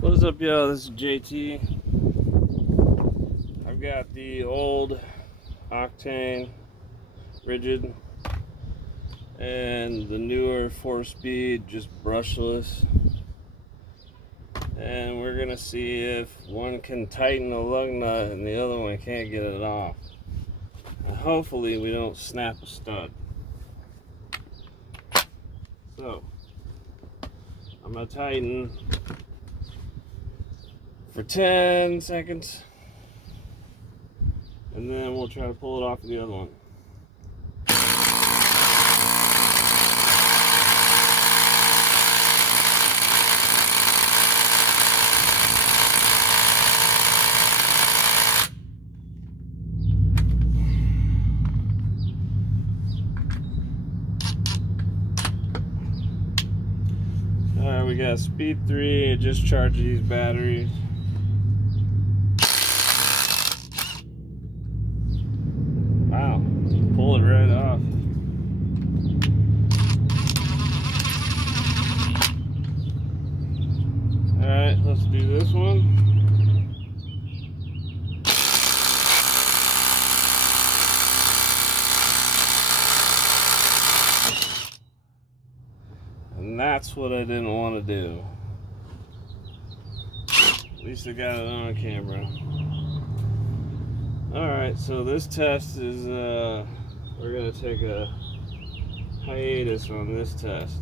What's up, y'all? This is JT. I've got the old Octane Ridgid and the newer 4-speed, just brushless. And we're gonna see if one can tighten the lug nut and the other one can't get it off. And hopefully we don't snap a stud. So I'm gonna tighten for 10 seconds, and then we'll try to pull it off of the other one. Alright, we got speed 3, it just charges these batteries. Wow, pull it right off. Alright, let's do this one. And that's what I didn't want to do. At least I got it on camera. Alright, so this test is, we're going to take a hiatus on this test.